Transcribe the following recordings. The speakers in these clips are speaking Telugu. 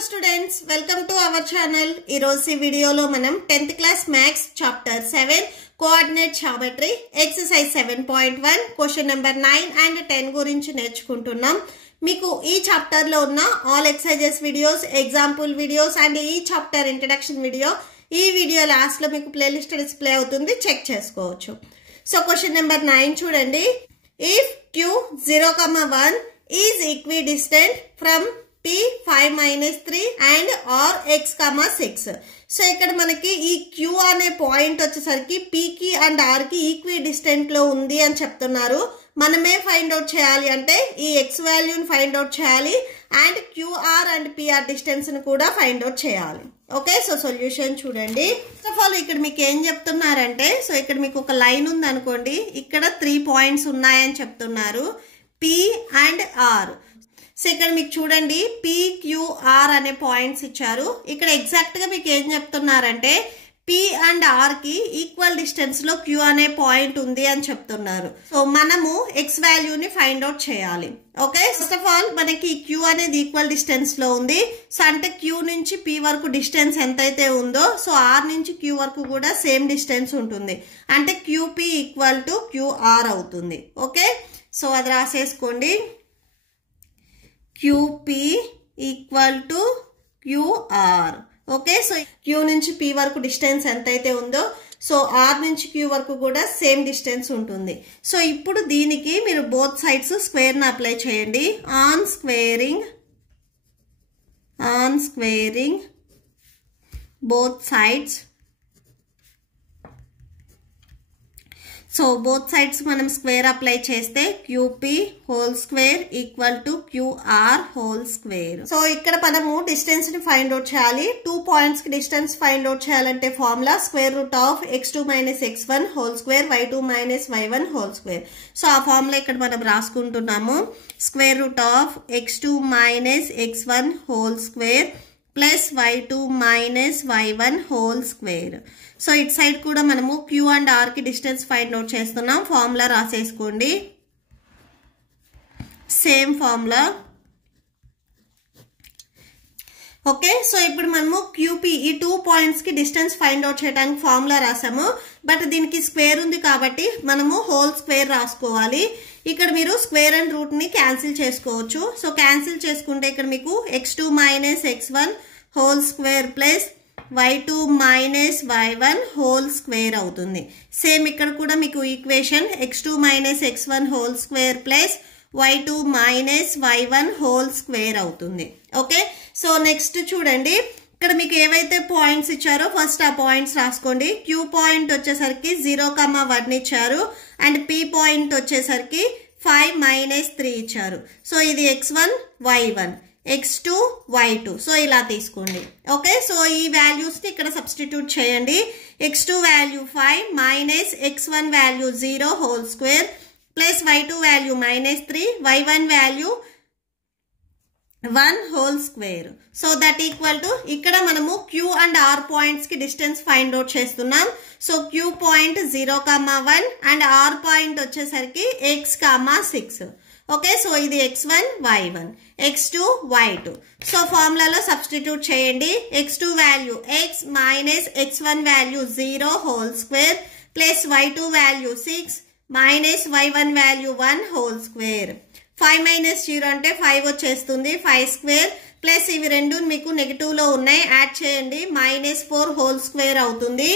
Hello students, welcome to our channel. ఈ రోజు వీడియోలో మనం 10th class maths chapter 7 coordinate geometry exercise 7.1 question number 9 and 10 గురించి నేర్చుకుంటున్నాం. మీకు ఈ చాప్టర్ లో ఉన్న all exercises videos, example videos and ఈ చాప్టర్ ఇంట్రడక్షన్ వీడియో ఈ వీడియో లాస్ట్ లో మీకు ప్లేలిస్ట్ డిస్ప్లే అవుతుంది, చెక్ చేసుకోవచ్చు. సో క్వశ్చన్ నెంబర్ 9 చూడండి. If q 0,1 is equidistant from p 5-3 and r x, 6. So ఇక్కడ మనకి ఈ q అనే పాయింట్ వచ్చేసరికి p కి అండ్ r కి ఈక్వి డిస్టెంట్ లో ఉంది అని చెప్తున్నారు. మనమే ఫైండ్ అవుట్ చేయాలి అంటే ఈ x వాల్యూని ఫైండ్ అవుట్ చేయాలి and qr and pr distance ని కూడా ఫైండ్ అవుట్ చేయాలి. ఓకే, సో సొల్యూషన్ చూడండి. ఫస్ట్ ఆఫ్ ఆల్ ఇక్కడ మీకు ఏం చెప్తున్నారంటే, సో ఇక్కడ మీకు ఒక లైన్ ఉంది అనుకోండి, ఇక్కడ 3 పాయింట్స్ ఉన్నాయని చెప్తున్నారు, p అండ్ r. సో ఇక్కడ మీకు చూడండి PQR అనే పాయింట్స్ ఇచ్చారు. ఇక్కడ ఎగ్జాక్ట్ గా మీకు ఏం చెప్తున్నారంటే P అండ్ R కి ఈక్వల్ డిస్టెన్స్ లో Q అనే పాయింట్ ఉంది అని చెప్తున్నారు. సో మనము X వాల్యూని ఫైండ్ అవుట్ చేయాలి. ఓకే, ఫస్ట్ ఆఫ్ ఆల్ మనకి Q అనేది ఈక్వల్ డిస్టెన్స్ లో ఉంది. సో అంటే Q నుంచి P వరకు డిస్టెన్స్ ఎంతైతే ఉందో, సో R నుంచి Q వరకు కూడా సేమ్ డిస్టెన్స్ ఉంటుంది. అంటే QP ఈక్వల్ టు QR అవుతుంది. ఓకే, సో అది రాసేసుకోండి. QP equal to QR. Okay, so Q నుంచి P వరకు డిస్టెన్స్ ఎంతైతే ఉందో, సో R నుంచి Q వరకు కూడా సేమ్ డిస్టెన్స్ ఉంటుంది. సో ఇప్పుడు దీనికి మీరు బోత్ సైడ్స్ స్క్వేర్ ని అప్లై చేయండి. On squaring both sides. So both sides మనం స్క్వేర్ అప్లై చేస్తే QP whole square equal to QR whole square. So ఇక్కడ మనము డిస్టెన్స్ ని ఫైండ్ అవుట్ చేయాలి. 2 పాయింట్స్ కి డిస్టెన్స్ ఫైండ్ అవుట్ చేయాలంటే formula square root of x2 minus x1 whole square y2 minus y1 whole square. So ఆ ఫార్ములా ఇక్కడ మనం రాసుకుంటున్నాము. Square root of x2 minus x1 whole square plus y2 minus y1 whole square. So it side కూడా మనము Q అండ్ R కి డిస్టెన్స్ ఫైండ్ అవుట్ చేస్తున్నాం. ఫార్ములా రాసేసుకోండి, సేమ్ ఫార్ములా. ఓకే, సో ఇప్పుడు మనము QP ఈ 2 పాయింట్స్ కి డిస్టెన్స్ ఫైండ్ అవుట్ చేయడానికి ఫార్ములా రాసాము. బట్ దీనికి స్క్వేర్ ఉంది కాబట్టి మనము హోల్ స్క్వేర్ రాసుకోవాలి. ఇక్కడ మీరు స్క్వేర్ అండ్ రూట్ ని క్యాన్సిల్ చేసుకోవచ్చు. సో క్యాన్సిల్ చేసుకుంటే ఇక్కడ మీకు x2 minus x1 whole square plus y2 minus y1 whole square అవుతుంది. సేమ్ ఇక్కడ కూడా మీకు equation x2 minus x1 whole square plus y2 minus y1 whole square అవుతుంది. ఓకే, సో నెక్స్ట్ చూడండి, ఇక్కడ మీకు ఏవైతే పాయింట్స్ ఇచ్చారో ఫస్ట్ ఆ పాయింట్స్ రాసుకోండి. Q పాయింట్ వచ్చేసరికి 0,1 ఇచ్చారు అండ్ P పాయింట్ వచ్చేసరికి 5-3 ఇచ్చారు. సో ఇది x1 y1 x2 y2. So ఇలా తీసుకోండి. ఓకే, సో ఈ వాల్యూస్ ని ఇక్కడ సబ్స్టిట్యూట్ చేయండి. x2 value 5 minus x1 value 0 whole square plus y2 value -3 y1 value 1 whole square. So that equal to ఇక్కడ మనము Q అండ్ R పాయింట్స్ కి డిస్టెన్స్ ఫైండ్ అవుట్ చేస్తున్నాం. So Q point 0,1 and R point వచ్చేసరికి x, 6. ఓకే, సో ఇది x1 y1 x2 y2. So ఫార్ములాలో సబ్స్టిట్యూట్ చేయండి. x2 value x minus x1 value 0 whole square plus y2 value 6 minus y1 value 1 whole square. 5 minus 0 అంటే 5 వచ్చేస్తుంది, 5 స్క్వేర్ ప్లస్ ఇవి రెండు మీకు నెగటివ్ లో ఉన్నాయి, యాడ్ చేయండి, -4 హోల్ స్క్వేర్ అవుతుంది.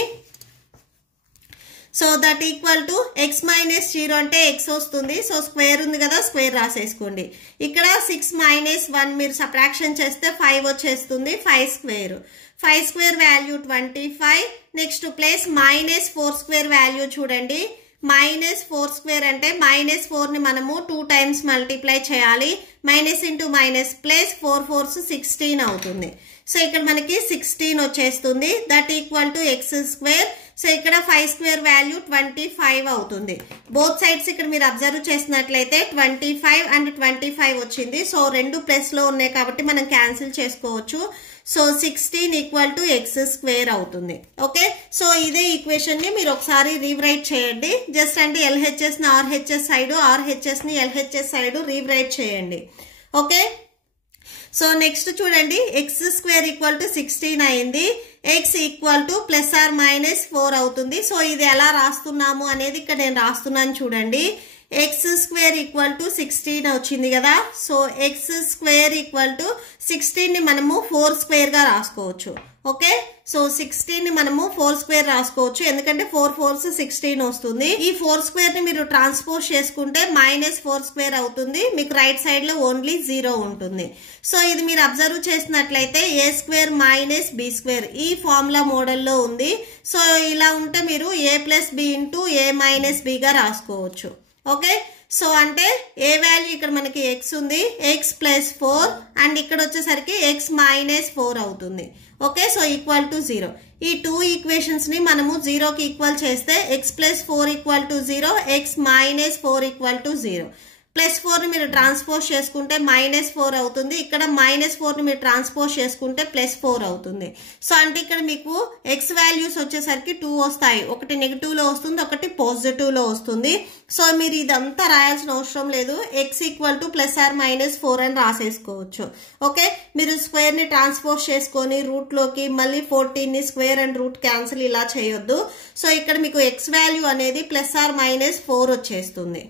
So that equal to x minus 0 అంటే x వస్తుంది. సో స్క్వేర్ ఉంది కదా, స్క్వేర్ రాసేసుకోండి. ఇక్కడ 6 మైనస్ 1 మీరు సబ్ట్రాక్షన్ చేస్తే 5 వచ్చేస్తుంది, 5 square. 5 square value 25. Next plus -4 square value చూడండి. -4 స్క్వేర్ అంటే -4 ని మనము 2 టైమ్స్ మల్టిప్లై చేయాలి. మైనస్ ఇంటూ మైనస్ ప్లస్ 4 4 16 అవుతుంది. సో ఇక్కడ మనకి 16 వచ్చేస్తుంది. That equal to x square. So ఇక్కడ 5 స్క్వేర్ వాల్యూ 25 అవుతుంది. బోత్ సైడ్స్ ఇక్కడ మీరు అబ్జర్వ్ చేసినట్లయితే 25 అండ్ 25 వచ్చింది. సో రెండు ప్లస్ లో ఉన్నాయి కాబట్టి మనం క్యాన్సిల్ చేసుకోవచ్చు. So 16 equal to x square అవుతుంది. ఓకే, సో ఇదే ఈక్వేషన్ ని మీరు ఒకసారి రీరైట్ చేయండి. జస్ట్ అంటే LHS ని RHS సైడ్, RHS ని LHS సైడ్ రీరైట్ చేయండి. ఓకే, సో నెక్స్ట్ చూడండి ఎక్స్ స్క్వేర్ ఈక్వల్ టు 16 అయింది. X equal to plus or minus 4 అవుతుంది. సో ఇది ఎలా రాస్తున్నాము అనేది ఇక్కడ నేను రాస్తున్నాను చూడండి. ఎక్స్ స్క్వేర్ ఈక్వల్ టు 16 వచ్చింది కదా. So X square equal to 16 ని మనము 4 స్క్వేర్ గా రాసుకోవచ్చు. ఓకే, సో 16 ని మనము 4 స్క్వేర్ రాసుకోవచ్చు, ఎందుకంటే 4 4s 16 వస్తుంది. ఈ 4 స్క్వేర్ ని మీరు ట్రాన్స్పోజ్ చేసుకుంటే -4 స్క్వేర్ అవుతుంది. మీకు రైట్ సైడ్ లో ఓన్లీ 0 ఉంటుంది. సో ఇది మీరు అబ్జర్వ్ చేసినట్లయితే ఏ స్క్వేర్ మైనస్ బి స్క్వేర్ ఈ ఫార్ములా మోడల్లో ఉంది. సో ఇలా ఉంటే మీరు ఏ ప్లస్ బి ఇంటూ ఏ మైనస్ బి గా రాసుకోవచ్చు. ఓకే, సో అంటే ఏ వాల్యూ ఇక్కడ మనకి ఎక్స్ ఉంది, ఎక్స్ ప్లస్ 4 అండ్ ఇక్కడ వచ్చేసరికి ఎక్స్ మైనస్ 4 అవుతుంది. Okay, so equal to 0. ఈ 2 ఈక్వేషన్స్ ని మనము 0కి ఈక్వల్ చేస్తే X plus 4 equal to 0, X minus 4 equal to 0. Plus 4 ని మీరు ట్రాన్స్పోజ్ చేసుకుంటే -4 అవుతుంది. ఇక్కడ -4 ని మీరు ట్రాన్స్పోజ్ చేసుకుంటే +4 అవుతుంది. సో అంటే ఇక్కడ మీకు ఎక్స్ వాల్యూస్ వచ్చేసరికి 2 వస్తాయి. ఒకటి నెగిటివ్ లో వస్తుంది, ఒకటి పాజిటివ్ లో వస్తుంది. సో మీరు ఇదంతా రాయాల్సిన అవసరం లేదు. X equal to plus or minus 4 అని రాసేసుకోవచ్చు. ఓకే, మీరు స్క్వేర్ ని ట్రాన్స్పోజ్ చేసుకొని రూట్ లోకి మళ్ళీ 14 ని స్క్వేర్ అండ్ రూట్ క్యాన్సిల్ ఇలా చేయొద్దు. సో ఇక్కడ మీకు ఎక్స్ వాల్యూ అనేది ప్లస్ ఆర్ మైనస్ 4 వచ్చేస్తుంది.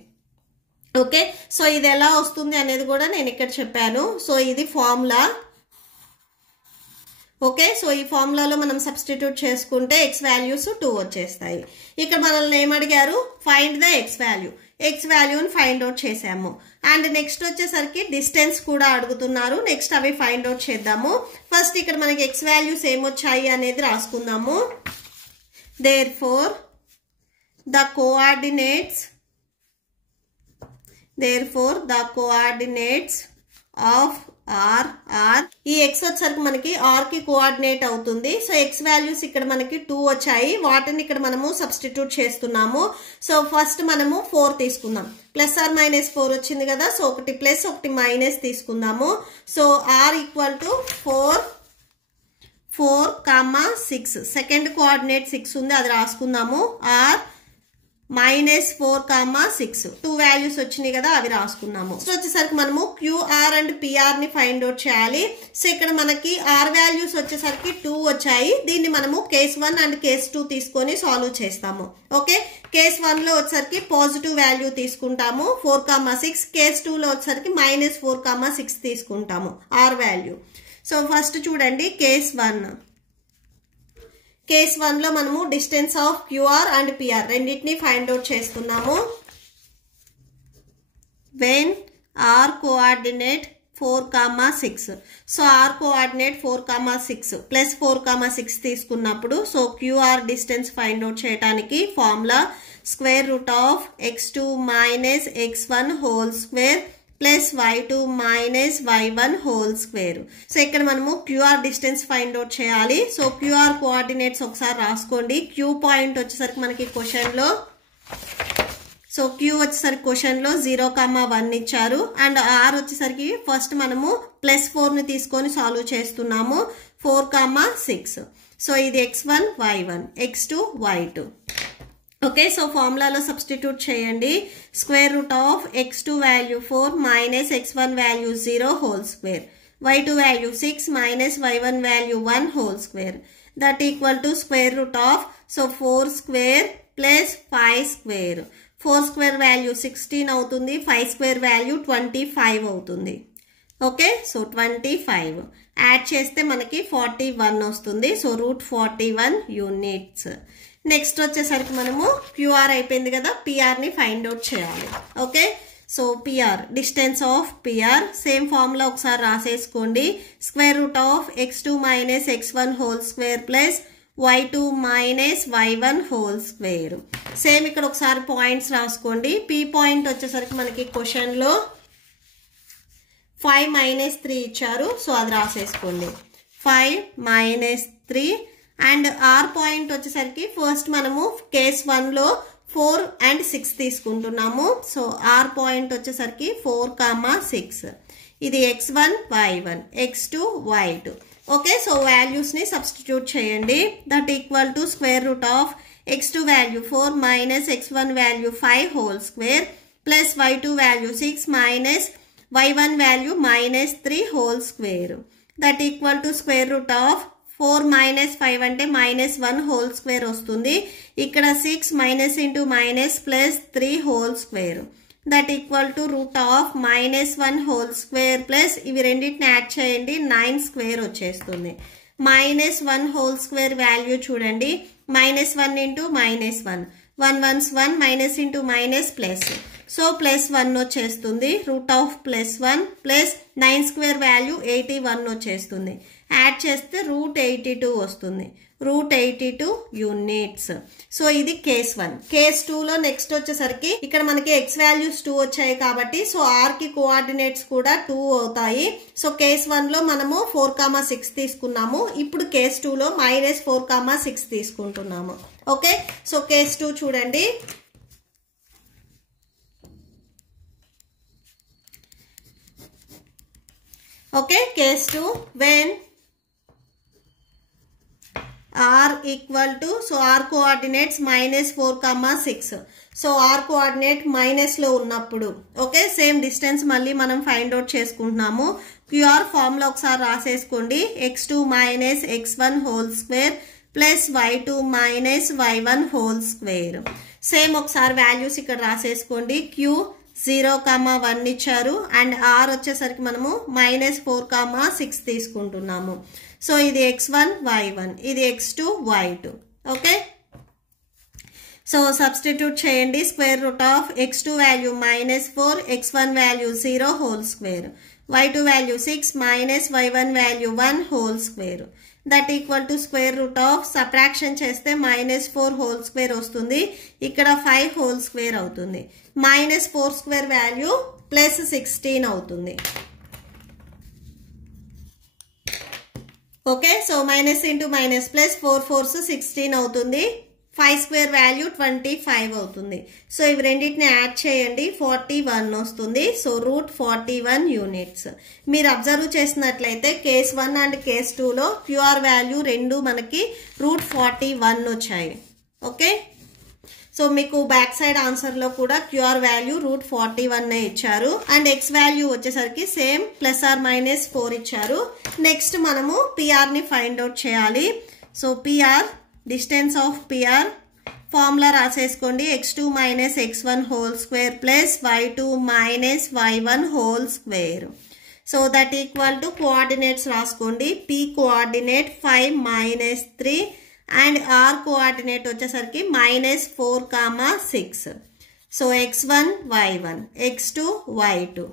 ఓకే, సో ఇది ఎలా వస్తుంది అనేది కూడా నేను ఇక్కడ చెప్పాను. సో ఇది ఫార్ములా. ఓకే, సో ఈ ఫార్ములాలో మనం సబ్స్టిట్యూట్ చేసుకుంటే ఎక్స్ వాల్యూస్ 2 వచ్చేస్తాయి. ఇక్కడ మనల్ని ఏమడిగారు, find the x value. X వాల్యూని ఫైండ్ అవుట్ చేసాము. అండ్ నెక్స్ట్ వచ్చేసరికి డిస్టెన్స్ కూడా అడుగుతున్నారు. నెక్స్ట్ అవి ఫైండ్ అవుట్ చేద్దాము. ఫస్ట్ ఇక్కడ మనకి ఎక్స్ వాల్యూస్ ఏమొచ్చాయి అనేది రాసుకుందాము. Therefore the coordinates of r are ఈ x వచ్చేసరికి మనకి r కి కోఆర్డినేట్ అవుతుంది. సో x వాల్యూస్ ఇక్కడ మనకి 2 వచ్చాయి. వాటిని ఇక్కడ మనము సబ్స్టిట్యూట్ చేస్తున్నాము. సో ఫస్ట్ మనము 4 తీసుకుందాం. ప్లస్ ఆర్ మైనస్ 4 వచ్చింది కదా. సో ఒకటి ప్లస్ ఒకటి మైనస్ తీసుకుందాము. So r equal to 4,6. Second coordinate 6 ఉంది, అది రాసుకుందాము. r -4,6 2 వాల్యూస్ వచ్చినాయి కదా, అవి రాసుకున్నాము. సో వచ్చేసరికి మనము QR అండ్ PR ని ఫైండ్ అవుట్ చేయాలి. సో ఇక్కడ మనకి R వాల్యూస్ వచ్చేసరికి 2 వచ్చాయి. దీన్ని మనము కేస్ 1 అండ్ కేస్ 2 తీసుకొని సాల్వ్ చేస్తాము. ఓకే, కేస్ 1 లో వచ్చేసరికి పాజిటివ్ వాల్యూ తీసుకుంటాము 4,6. కేస్ 2 లో వచ్చేసరికి -4,6 తీసుకుంటాము R వాల్యూ. సో ఫస్ట్ చూడండి కేస్ 1. కేస్ 1 లో మనము distance of QR and PR రెండింటిని ఫైండ్ అవుట్ చేస్తున్నాము. When R coordinate 4,6. So R coordinate 4,6 plus 4,6 తీసుకున్నప్పుడు so QR distance find out చేయడానికి formula square root of x2 minus x1 whole square plus y2 minus y1 whole square. So ఇక్కడ మనము QR డిస్టెన్స్ ఫైండ్ అవుట్ చేయాలి. సో QR కోఆర్డినేట్స్ ఒకసారి రాసుకోండి. Q పాయింట్ వచ్చేసరికి మనకి క్వశ్చన్ లో, సో Q వచ్చేసరికి క్వశ్చన్ లో 0,1 ఇచ్చారు. అండ్ R వచ్చేసరికి ఫస్ట్ మనము +4 ని తీసుకొని సాల్వ్ చేస్తున్నాము. 4,6. సో ఇది x1 y1 x2 y2. Okay, so ఫార్ములాలో సబ్స్టిట్యూట్ చేయండి. Square root of x2 value 4 minus x1 value 0 whole square, y2 value 6 minus y1 value 1 whole square, that equal to square root of so 4 square plus 5 square. 4 square value 16 అవుతుంది, 5 స్క్వేర్ వాల్యూ 25 అవుతుంది. ఓకే, సో 25 యాడ్ చేస్తే మనకి 41 వస్తుంది. So √41 units. నెక్స్ట్ వచ్చేసరికి మనము QR అయిపోయింది కదా, PR ని ఫైండ్ అవుట్ చేయాలి. Okay, so PR distance of PR same formula ఒకసారి రాసేసుకోండి. Square root of x2 minus x1 whole square plus y2 minus y1 whole square. Same ఇక్కడ ఒకసారి పాయింట్స్ రాసుకోండి. P పాయింట్ వచ్చేసరికి మనకి క్వశ్చన్ లో 5 మైనస్ 3 ఇచ్చారు. సో అది రాసేసుకోండి. 5 మైనస్ 3. అండ్ R పాయింట్ వచ్చేసరికి ఫస్ట్ మనము కేస్ 1 లో 4 అండ్ 6 తీసుకుంటున్నాము. సో R పాయింట్ వచ్చేసరికి 4,6. ఇది x1 y1 x2 y2. Okay, so values ని సబ్స్టిట్యూట్ చేయండి. That equal to square root of x2 value 4 minus x1 value 5 whole square plus y2 value 6 minus y1 value -3 whole square that equal to square root of 4 - 5 అంటే -1 హోల్ స్క్వేర్ వస్తుంది. ఇక్కడ 6 - into minus plus 3 whole square that equal to root of -1 whole square plus ఇవి రెండింటిని యాడ్ చేయండి 9 స్క్వేర్ వచ్చేస్తుంది. -1 హోల్ స్క్వేర్ వాల్యూ చూడండి -1 into -1 1 1s 1 minus into minus plus so +1 వచ్చేస్తుంది. Root of +1 plus 9 square value 81 వచ్చేస్తుంది. యాడ్ చేస్తే √82 వస్తుంది. √82 యూనిట్స్. సో ఇది కేస్ 1. కేస్ 2లో నెక్స్ట్ వచ్చేసరికి ఇక్కడ మనకి x వాల్యూస్ 2 వచ్చాయి కాబట్టి సో r కి కోఆర్డినేట్స్ కూడా 2 అవుతాయి. సో కేస్ 1లో మనము 4,6 తీసుకున్నాము. ఇప్పుడు కేస్ 2లో -4,6 తీసుకుంటున్నాము. ఓకే, సో కేస్ 2 చూడండి. Okay, case 2 when r equal to so r coordinates -4,6 so r coordinate minus లో ఉన్నప్పుడు ఓకే సేమ్ డిస్టెన్స్ మళ్ళీ మనం ఫైండ్ అవుట్ చేసుకుంటున్నాము. QR ఫార్ములా ఒకసారి రాసేసుకోండి. x2 - x1 whole square plus y2 - y1 whole square. Same ఒకసారి వాల్యూస్ ఇక్కడ రాసేసుకోండి. Q 0,1 ఇచ్చారు అండ్ r వచ్చేసరికి మనము -4,6 తీసుకుంటున్నాము. సో ఇది x1 y1 ఇది x2 y2. Okay, so substitute చేయండి. Square root of x2 value -4 x1 value 0 whole square y2 value 6 y1 value 1 whole square that equal to square root of subtraction చేస్తే -4 హోల్ స్క్వేర్ వస్తుంది. ఇక్కడ 5 హోల్ స్క్వేర్ అవుతుంది. -4 స్క్వేర్ వాల్యూ +16 అవుతుంది. Okay, so minus into minus plus 4 4s 16 అవుతుంది. 5 స్క్వేర్ వాల్యూ 25 అవుతుంది. సో ఇవి రెండింటిని యాడ్ చేయండి 41 వస్తుంది. So √41 units. మీరు అబ్జర్వ్ చేసినట్లయితే కేస్ 1 అండ్ కేస్ 2లో QR వాల్యూ రెండు మనకి √41 వచ్చాయి. ఓకే, సో మీకు బ్యాక్ సైడ్ ఆన్సర్ లో కూడా QR వాల్యూ √41 ఇచ్చారు అండ్ x వాల్యూ వచ్చేసరికి సేమ్ +or-4 ఇచ్చారు. నెక్స్ట్ మనము PR ని ఫైండ్ అవుట్ చేయాలి. So PR distance of PR formula రాసేసుకోండి. x2 - x1 whole square plus y2 - y1 whole square. So that equal to coordinates రాసుకోండి. P coordinate 5 - 3 and r coordinate వచ్చేసరికి -4,6. So x1 y1 x2 y2.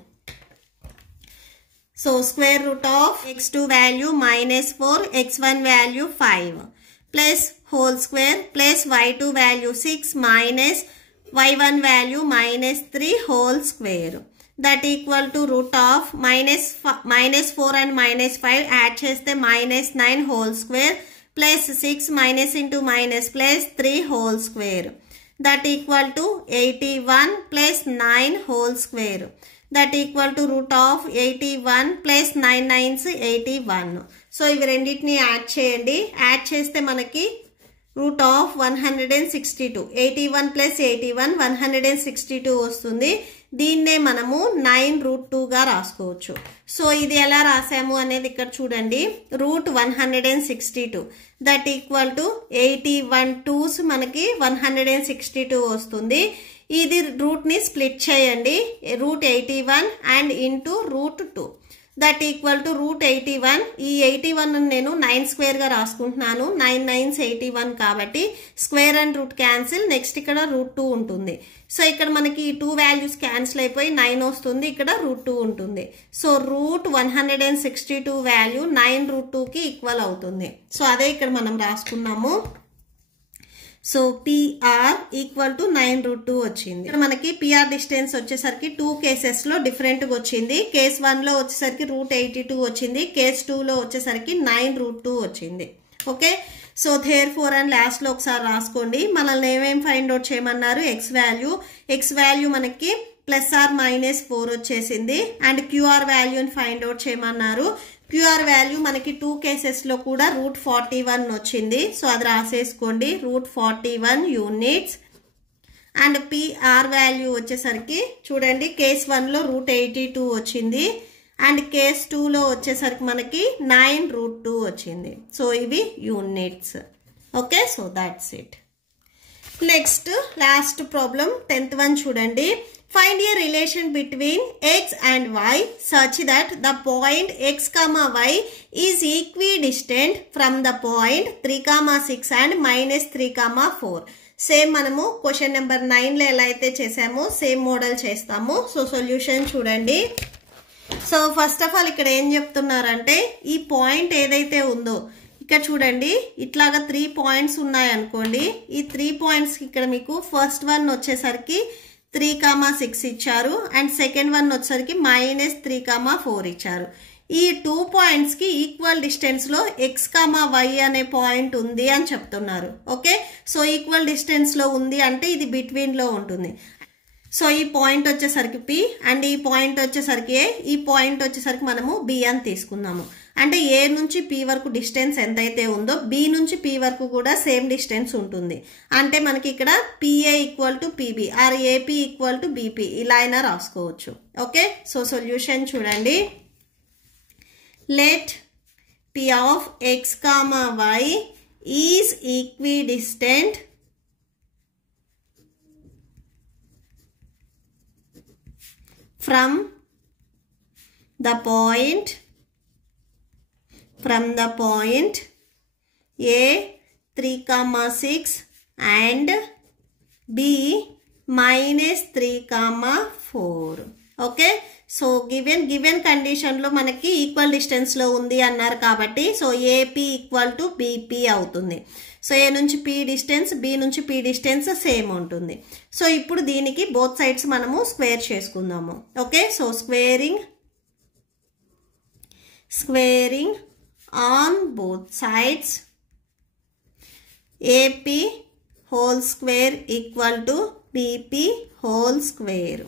So square root of x2 value -4 x1 value 5 plus whole square plus y2 value 6 y1 value -3 whole square that equal to root of -4 and -5 add చేస్తే -9 whole square plus 6 minus into minus plus 3 whole square that equal to 81 plus 9 whole square that equal to root of 81 plus 9 9s 81. So ఇవి రెండింటిని యాడ్ చేయండి. యాడ్ చేస్తే మనకి రూట్ ఆఫ్ 162 81 ప్లస్ 81 162 వస్తుంది. దీన్నే మనము 9√2గా రాసుకోవచ్చు. సో ఇది ఎలా రాసాము అనేది ఇక్కడ చూడండి. √162 దట్ ఈక్వల్ టు 81 2s మనకి 162 వస్తుంది. ఇది రూట్ ని స్ప్లిట్ చేయండి. √81 and into √2 that equal to √81. ఈ 81 నేను 9 స్క్వేర్ గా రాసుకుంటున్నాను. 9 9s 81 కాబట్టి square and root cancel. Next ఇక్కడ √2 ఉంటుంది. సో ఇక్కడ మనకి ఈ 2 వాల్యూస్ క్యాన్సిల్ అయిపోయి 9 వస్తుంది. ఇక్కడ √2 ఉంటుంది. సో √162 వాల్యూ 9√2కి ఈక్వల్ అవుతుంది. సో అదే ఇక్కడ మనం రాసుకున్నాము. సో PR ఈక్వల్ టు 9√2 వచ్చింది. ఇక్కడ మనకి PR డిస్టెన్స్ వచ్చేసరికి 2 కేసెస్ లో డిఫరెంట్ గా వచ్చింది. కేస్ 1 లో వచ్చేసరికి √82 వచ్చింది. కేస్ 2 లో వచ్చేసరికి 9√2 వచ్చింది. Okay, so therefore and last లో ఒకసారి రాసుకోండి. మనల్ని ఏమేం ఫైండ్ అవుట్ చేయమన్నారు? x వాల్యూ మనకి +or-4 వచ్చేసింది అండ్ QR వాల్యూని ఫైండ్ అవుట్ చేయమన్నారు. QR వాల్యూ మనకి 2 కేసెస్ లో కూడా √41 వచ్చింది. సో అది రాసేసుకోండి. √41 units and P R value వచ్చేసరికి చూడండి కేస్ 1లో √82 వచ్చింది అండ్ కేస్ 2లో వచ్చేసరికి మనకి 9√2 వచ్చింది. సో ఇవి units. Okay, so that's it. Next last problem 10th one చూడండి. Find a relation between x and y such that the point x, y is equidistant from the point 3, 6 and -3, 4. Same మనము క్వశ్చన్ నెంబర్ 9లో ఎలా అయితే చేసామో సేమ్ మోడల్ చేస్తాము. సో సొల్యూషన్ చూడండి. సో ఫస్ట్ ఆఫ్ ఆల్ ఇక్కడ ఏం చెప్తున్నారంటే ఈ పాయింట్ ఏదైతే ఉందో ఇక్కడ చూడండి, ఇట్లాగా 3 పాయింట్స్ ఉన్నాయనుకోండి. ఈ 3 పాయింట్స్ ఇక్కడ మీకు ఫస్ట్ వన్ వచ్చేసరికి 3, 6 ఇచ్చారు అండ్ సెకండ్ వన్ వచ్చేసరికి -3, 4 ఇచ్చారు. ఈ 2 పాయింట్స్ కి ఈక్వల్ డిస్టెన్స్ లో x, y అనే పాయింట్ ఉంది అని చెప్తున్నారు. ఓకే, సో ఈక్వల్ డిస్టెన్స్ లో ఉంది అంటే ఇది బిట్వీన్ లో ఉంటుంది. సో ఈ పాయింట్ వచ్చేసరికి P అండ్ ఈ పాయింట్ వచ్చేసరికి A, ఈ పాయింట్ వచ్చేసరికి మనము B అని తీసుకున్నాము. అంటే A నుంచి P వరకు డిస్టెన్స్ ఎంతైతే ఉందో B నుంచి P వరకు కూడా సేమ్ డిస్టెన్స్ ఉంటుంది. అంటే మనకి ఇక్కడ PA = PB or AP = BP ఇలా అయినా రాసుకోవచ్చు. ఓకే, సో సొల్యూషన్ చూడండి. Let P of x, y is equidistant from the point A 3, 6 and B -3, 4. Okay, so given condition లో మనకి ఈక్వల్ డిస్టెన్స్ లో ఉంది అన్నారు కాబట్టి సో AP = BP అవుతుంది. సో A నుంచి P డిస్టెన్స్, B నుంచి P డిస్టెన్స్ సేమ్ ఉంటుంది. సో ఇప్పుడు దీనికి బోత్ సైడ్స్ మనము స్క్వేర్ చేసుకుందాము. Okay, so squaring on both sides AP whole square = BP whole square.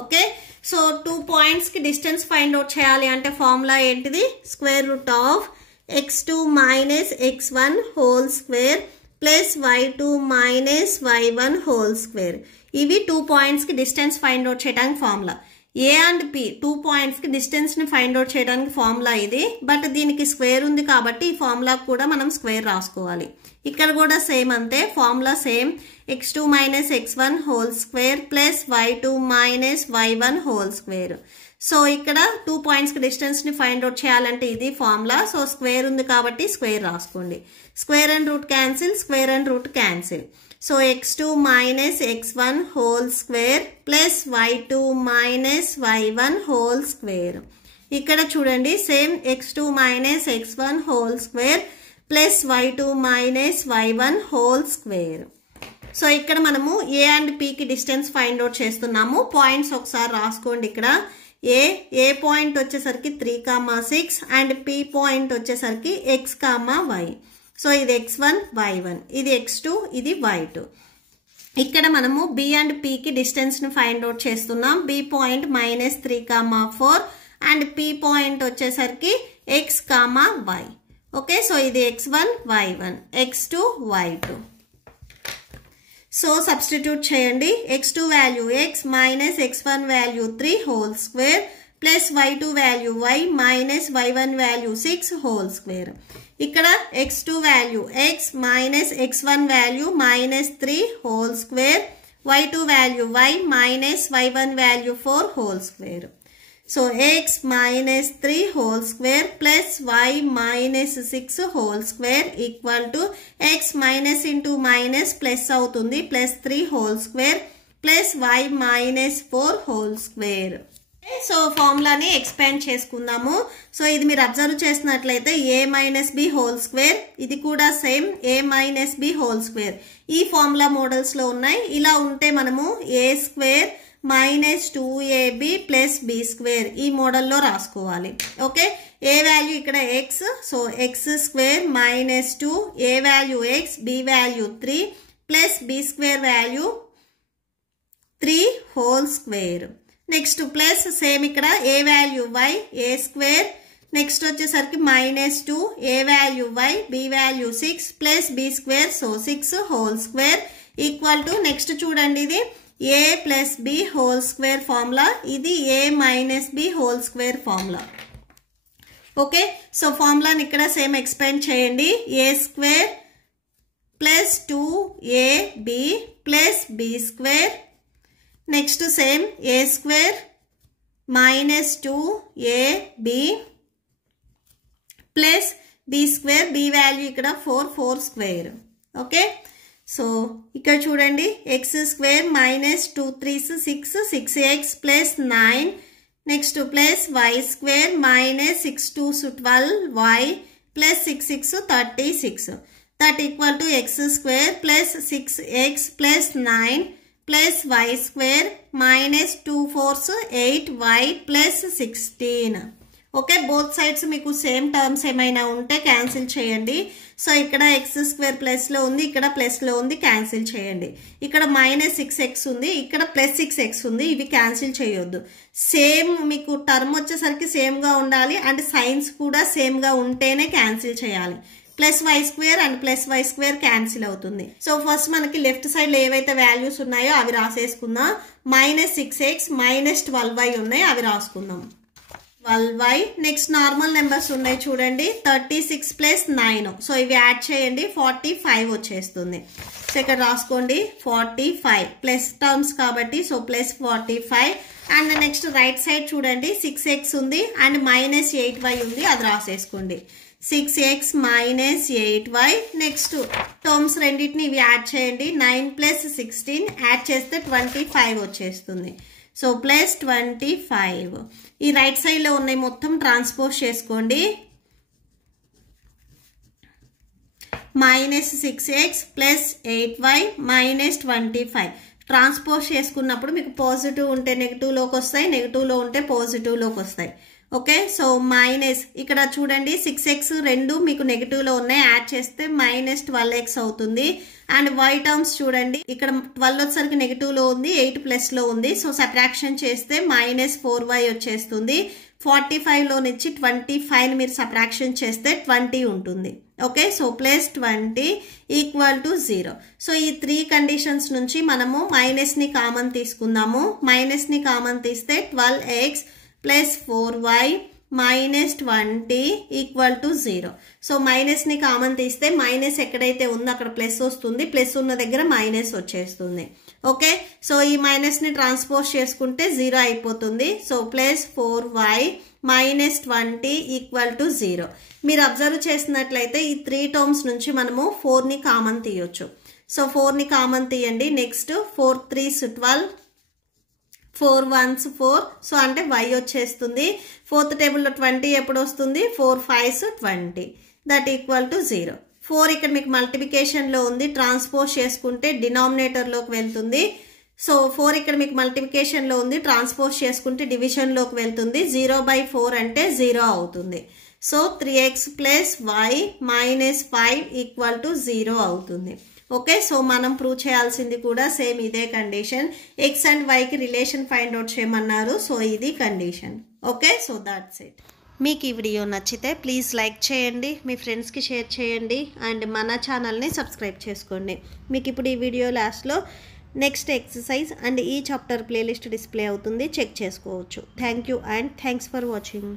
Okay, so 2 points కి డిస్టెన్స్ ఫైండ్ అవుట్ చేయాలి అంటే ఫార్ములా ఏంటిది? √(x2 - x1) whole square plus y2 - y1 whole square. ఇవి 2 పాయింట్స్ కి డిస్టెన్స్ ఫైండ్ అవుట్ చేయడానికి formula. A and P 2 points కి డిస్టెన్స్ ని ఫైండ్ అవుట్ చేయడానికి ఫార్ములా ఇది. బట్ దీనికి స్క్వేర్ ఉంది కాబట్టి ఈ ఫార్ములా కూడా మనం స్క్వేర్ రాసుకోవాలి. ఇక్కడ కూడా సేమ్ అంతే, formula same x2 - x1 whole square plus y2 - y1 whole square. So ఇక్కడ 2 పాయింట్స్ కి డిస్టెన్స్ ని ఫైండ్ అవుట్ చేయాలంటే ఇది ఫార్ములా. సో స్క్వేర్ ఉంది కాబట్టి స్క్వేర్ రాసుకోండి. Square and root cancel, square and root cancel. So x2 - x1 whole square plus y2 - y1 whole square. ఇక్కడ చూడండి same x2 - x1 whole square plus y2 - y1 whole square. So ఇక్కడ మనము A అండ్ P కి డిస్టెన్స్ ఫైండ్ అవుట్ చేస్తున్నాము. పాయింట్స్ ఒకసారి రాసుకోండి. ఇక్కడ ఏ పాయింట్ వచ్చేసరికి 3, 6 అండ్ P పాయింట్ వచ్చేసరికి x, y. సో ఇది x1, y1, ఇది x2, ఇది y2. ఇక్కడ మనము B అండ్ P కి డిస్టెన్స్ ని ఫైండ్ అవుట్ చేస్తున్నాం. B point -3, 4 and P point వచ్చేసరికి x, y. ఓకే, సో ఇది x1, y1, x2, y2. So substitute చేయండి. x2 value x minus x1 value 3 whole square plus y2 value y minus y1 value 6 whole square. ఇక్కడ x2 value x minus x1 value -3 whole square, y2 value y minus y1 value 4 whole square. So x minus 3 whole square plus y minus 6 whole square equal to x minus into minus plus అవుతుంది plus 3 whole square plus y minus 4 whole square. So ఫార్ములాని ఎక్స్పాండ్ చేసుకుందాము. సో ఇది మీరు అబ్జర్వ్ చేసినట్లయితే a minus b whole square, ఇది కూడా same a minus b whole square. ఈ ఫార్ములా మోడల్స్ లో ఉన్నాయి. ఇలా ఉంటే మనము a square minus 2ab plus b square ఈ మోడల్లో రాసుకోవాలి. ఓకే, a వాల్యూ ఇక్కడ x, so x square minus 2, a value x, b value 3 plus b square value 3 whole square. Next plus same ఇక్కడ a value y, a square, next వచ్చేసరికి -2, a value y, b value 6 plus b square, so 6 whole square equal to next చూడండి ఇది a plus b whole square formula, ఇది a minus b whole square formula. Okay, so ఫార్ములాని ఇక్కడ సేమ్ ఎక్స్పాండ్ చేయండి. a square plus 2ab plus b square, next same a square minus 2ab plus b square, b value ఇక్కడ 4 స్క్వేర్. ఓకే, సో ఇక్కడ చూడండి x square minus 2 3 6 6x plus 9, next plus y square minus 6 2 12y plus 6 6 36, that equal to x square plus 6x plus 9 plus y square minus 2 4 8y plus 16. Okay, both sides మీకు సేమ్ టర్మ్స్ ఏమైనా ఉంటే క్యాన్సిల్ చేయండి. సో ఇక్కడ ఎక్స్ స్క్వేర్ ప్లస్లో ఉంది, ఇక్కడ ప్లస్లో ఉంది, క్యాన్సిల్ చేయండి. ఇక్కడ మైనస్ 6x ఉంది, ఇక్కడ ప్లస్ 6x ఉంది, ఇవి క్యాన్సిల్ చేయొద్దు. సేమ్ మీకు టర్మ్ వచ్చేసరికి సేమ్గా ఉండాలి అండ్ సైన్స్ కూడా సేమ్గా ఉంటేనే క్యాన్సిల్ చేయాలి. Plus Y square and plus Y square cancel అవుతుంది. సో ఫస్ట్ మనకి లెఫ్ట్ సైడ్లో ఏవైతే వాల్యూస్ ఉన్నాయో అవి రాసేసుకుందాం. మైనస్ 6x మైనస్ 12y ఉన్నాయి, అవి రాసుకుందాం. 12y, నెక్స్ట్ నార్మల్ నెంబర్స్ ఉన్నాయి చూడండి 36 ప్లస్ 9, సో ఇవి యాడ్ చేయండి 45 వచ్చేస్తుంది. సో ఇక్కడ రాసుకోండి 45 ప్లస్ టర్మ్స్ కాబట్టి, so plus 45. And next right side చూడండి 6x ఉంది అండ్ మైనస్ 8y ఉంది, అది రాసేసుకోండి. 6x minus 8y, next terms రెండింటిని ఇవి యాడ్ చేయండి. 9 ప్లస్ 16 యాడ్ చేస్తే 25 వచ్చేస్తుంది. So plus 25. ఈ రైట్ సైడ్లో ఉన్నాయి మొత్తం ట్రాన్స్పోజ్ చేసుకోండి. Minus 6x plus 8y minus 25 transpose చేసుకున్నప్పుడు మీకు పాజిటివ్ ఉంటే నెగిటివ్లోకి వస్తాయి, నెగిటివ్లో ఉంటే పాజిటివ్లోకి వస్తాయి. ఓకే, సో మైనస్ ఇక్కడ చూడండి 6x రెండు మీకు నెగిటివ్లో ఉన్నాయి, యాడ్ చేస్తే మైనస్ 12x అవుతుంది. అండ్ y టర్మ్స్ చూడండి ఇక్కడ 12 వచ్చేసరికి నెగిటివ్లో ఉంది, 8 ప్లస్లో ఉంది, సో సబ్ట్రాక్షన్ చేస్తే మైనస్ 4y వచ్చేస్తుంది. 45లో నుంచి 25ని మీరు సబ్ట్రాక్షన్ చేస్తే 20 ఉంటుంది. Okay, so plus 20 equal to 0. So ఈ 3 కండిషన్స్ నుంచి మనము మైనస్ని కామన్ తీసుకుందాము. మైనస్ని కామన్ తీస్తే 12x plus 4y minus 20 equal to 0. So మైనస్ని కామన్ తీస్తే మైనస్ ఎక్కడైతే ఉందో అక్కడ ప్లస్ వస్తుంది, ప్లస్ ఉన్న దగ్గర మైనస్ వచ్చేస్తుంది. ఓకే, సో ఈ మైనస్ని ట్రాన్స్పోజ్ చేసుకుంటే 0 అయిపోతుంది. So plus 4y minus 20 equal to 0. మీరు అబ్జర్వ్ చేసినట్లయితే ఈ 3 టర్మ్స్ నుంచి మనము 4ని కామన్ తీయొచ్చు. సో 4ని కామన్ తీయండి. నెక్స్ట్ 4 3 12, 4 1s 4, సో అంటే y వచ్చేస్తుంది. ఫోర్త్ టేబుల్లో 20 ఎప్పుడు వస్తుంది, 4 5s 20, దట్ ఈక్వల్ టు 0. 4 ఇక్కడ మీకు మల్టిప్లికేషన్లో ఉంది, ట్రాన్స్పోజ్ చేసుకుంటే డినామినేటర్లోకి వెళ్తుంది. సో 4 ఇక్కడ మీకు మల్టిప్లికేషన్లో ఉంది, ట్రాన్స్పోజ్ చేసుకుంటే డివిజన్లోకి వెళ్తుంది. 0/4 అంటే 0 అవుతుంది. So 3x plus y minus 5 equal to 0 అవుతుంది. ఓకే, సో మనం ప్రూవ్ చేయాల్సింది కూడా సేమ్ ఇదే కండిషన్. ఎక్స్ అండ్ వైకి రిలేషన్ ఫైండ్ అవుట్ చేయమన్నారు, సో ఇది condition. Okay, so that's it. మీకు ఈ వీడియో నచ్చితే ప్లీజ్ లైక్ చేయండి, మీ ఫ్రెండ్స్కి షేర్ చేయండి అండ్ మన ఛానల్ని సబ్స్క్రైబ్ చేసుకోండి. మీకు ఇప్పుడు ఈ వీడియో లాస్ట్లో నెక్స్ట్ ఎక్సర్సైజ్ అండ్ ఈ చాప్టర్ ప్లేలిస్ట్ డిస్ప్లే అవుతుంది, చెక్ చేసుకోవచ్చు. Thank you and thanks for watching.